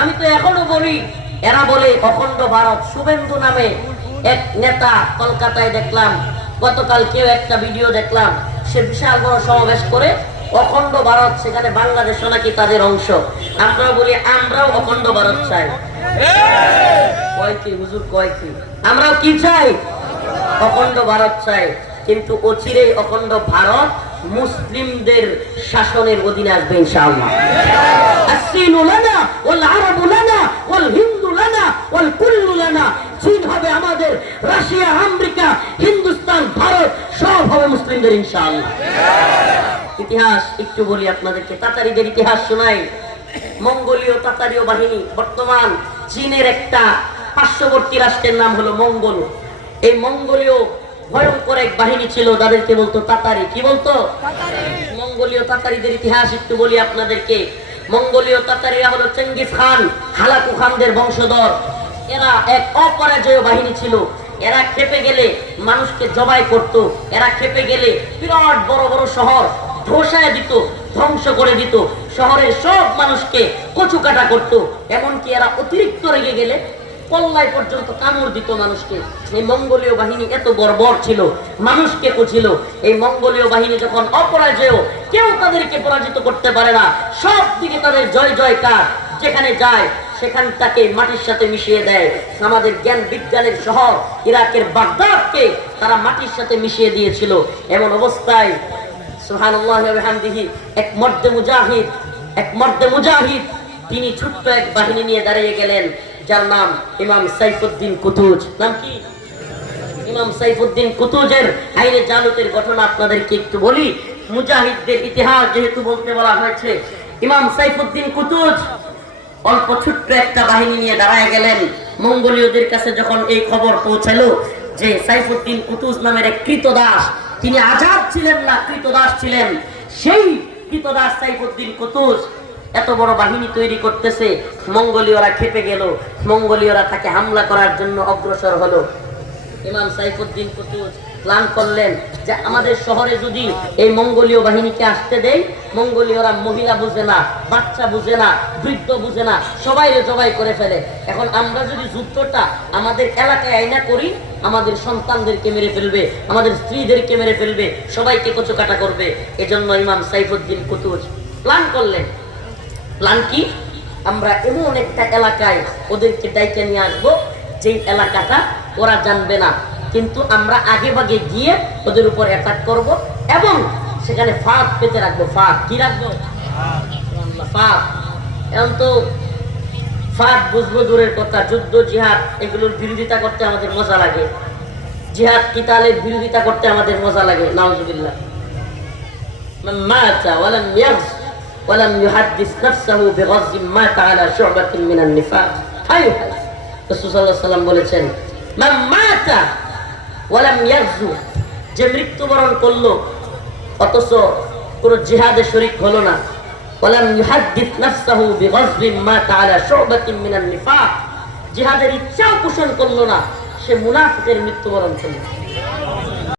আমি তো এখনো বলি, এরা বলে অখণ্ড ভারত। শুভেন্দু নামে এক নেতা কলকাতায় দেখলাম, গতকাল কেউ একটা ভিডিও দেখলাম, সে বিশাল বড় সমাবেশ করে অখণ্ড ভারত, সেখানে বাংলাদেশও নাকি তাদের অংশ। আমরা বলি আমরাও অখণ্ড ভারত চাই। কয় কি হুজুর, কয় কি? আমরাও কি চাই? অখণ্ড ভারত চাই। কিন্তু অচিরেই অখণ্ড ভারত মুসলিমদের শাসনের অধীনে আসবে ইনশাআল্লাহ। আসসিনু লানা ওয়াল আরাবু লানা ওয়াল হিন্দু লানা ওয়াল কুল্লু লানা। চীন হবে আমাদের, রাশিয়া, আমেরিকা, হিন্দুস্তান, ভারত সব হবে মুসলিমদের ইনশাআল্লাহ। ইতিহাস একটু বলি আপনাদেরকে, তাতারিদের ইতিহাস শোনাই। মঙ্গোলীয় তাতারীয় বাহিনী, বর্তমান চীনের একটা পার্শ্ববর্তী রাষ্ট্রের নাম হলো মঙ্গল। এই মঙ্গোলীয় ভয়ঙ্কর এক বাহিনী ছিল, তাদেরকে বলতো তাতারি। কি বলতো? মঙ্গোলীয় তাতারিদের ইতিহাস একটু বলি আপনাদেরকে। মঙ্গোলীয় তাতারিরা হলো চেঙ্গিস খান, হালাকু খানদের বংশধর। এরা এক অপরাজেয় বাহিনী ছিল। এরা খেপে গেলে মানুষকে জবাই করত। এরা খেপে গেলে বিরাট বড় বড় শহর ধসায় দিত, ধ্বংস করে দিত। শহরের সব মানুষকে কচু কাটা করত। এমনকি এরা অতিরিক্ত রেগে গেলে কল্লায় পর্যন্ত কামড় দিত মানুষকে। এই মঙ্গোলীয় বাহিনী এত বর্বর ছিল, মানুষকে কুছিল। এই মঙ্গোলীয় বাহিনী যখন অপরাজেয়, কেউ তাদেরকে পরাজিত করতে পারে না। সব দিকে তাদের জয় জয়কার, যেখানে যায় সেখানটাকে মাটির সাথে মিশিয়ে দেয়। আমাদের জ্ঞান বিজ্ঞানের শহর ইরাকের বাগদাদকে তারা মাটির সাথে মিশিয়ে দিয়েছিল। এমন অবস্থায় সুবহানাল্লাহ ওয়া বিহামদিহি এক মর্দে মুজাহিদ তিনি ছোট্ট এক বাহিনী নিয়ে দাঁড়িয়ে গেলেন, যার নাম ইমাম সাইফুদ্দিন কুতুজ। নাম কি? ইমাম সাইফুদ্দিন কুতুজের আইনে জালুতের ঘটনা আপনাদেরকে একটু বলি। মুজাহিদদের ইতিহাস যেহেতু বলতে বলা হয়েছে, ইমাম সাইফুদ্দিন কুতুজ অল্প ছোট্ট একটা বাহিনী নিয়ে দাঁড়ায় গেলেন। মঙ্গোলীয়দের কাছে যখন এই খবর পৌঁছালো যে সাইফুদ্দিন কুতুজ নামের এক কৃতদাস, তিনি আজাদ ছিলেন না, কৃতদাস ছিলেন, সেই কৃতদাস সাইফুদ্দিন কুতুজ এত বড় বাহিনী তৈরি করতেছে, মঙ্গোলীয়রা খেপে গেল। মঙ্গোলীয়রা তাকে হামলা করার জন্য অগ্রসর হলো। ইমাম সাইফুদ্দিন কুতুজ প্ল্যান করলেন যে আমাদের শহরে যদি এই মঙ্গোলীয় বাহিনীকে আসতে দেই, মঙ্গোলীয়রা মহিলা বুঝে না, বাচ্চা বুঝে না, বৃদ্ধ বুঝে না, সবাই জবাই করে ফেলে। এখন আমরা যদি যুদ্ধটা আমাদের এলাকায় আইনা করি, আমাদের সন্তানদেরকে মেরে ফেলবে, আমাদের স্ত্রীদেরকে মেরে ফেলবে, সবাইকে কচুকাটা করবে। এজন্য ইমাম সাইফুদ্দিন কুতুজ প্ল্যান করলেন। প্ল্যান কি? আমরা এমন একটা এলাকায় ওদেরকে ডাইকে নিয়ে আসবো, যেই এলাকাটা ওরা জানবে না, কিন্তু আমরা আগে ভাগে গিয়ে ওদের উপর অ্যাটাক করব এবং সেখানে ফাঁদ পেতে রাখবো। ফাঁদ কি রাখবো? ফাঁদ। এখন তো ফাঁদ বুঝবো দূরের কথা, যুদ্ধ জিহাদ এগুলোর বিরোধিতা করতে আমাদের মজা লাগে, জিহাদ কিতালের বিরোধিতা করতে আমাদের মজা লাগে। নাউজুবিল্লাহ। মান মাতা ওয়ালাম ইয়াগজ ওয়ালাম ইউহাদ্দিস নাফসাহু বিগযয মাতা আলা শু'বাতিন মিনান নিফাক। হায় হায়, রাসূল সাল্লাল্লাহু আলাইহি ওয়াসাল্লাম বলেছেন, মান মাতা ওয়ালাম ইয়াগজু, যে মৃত্যুবরণ করলো অথচ কোনো জিহাদে শরীক হলো না, ওয়ালাম ইউহাদ্দিস নাফসাহু বিগযয মাতা আলা শু'বাতিন মিনান নিফাক, জিহাদের ইচ্ছাও পোষণ করলো না, সে মুনাফিকের মৃত্যুবরণ করলো।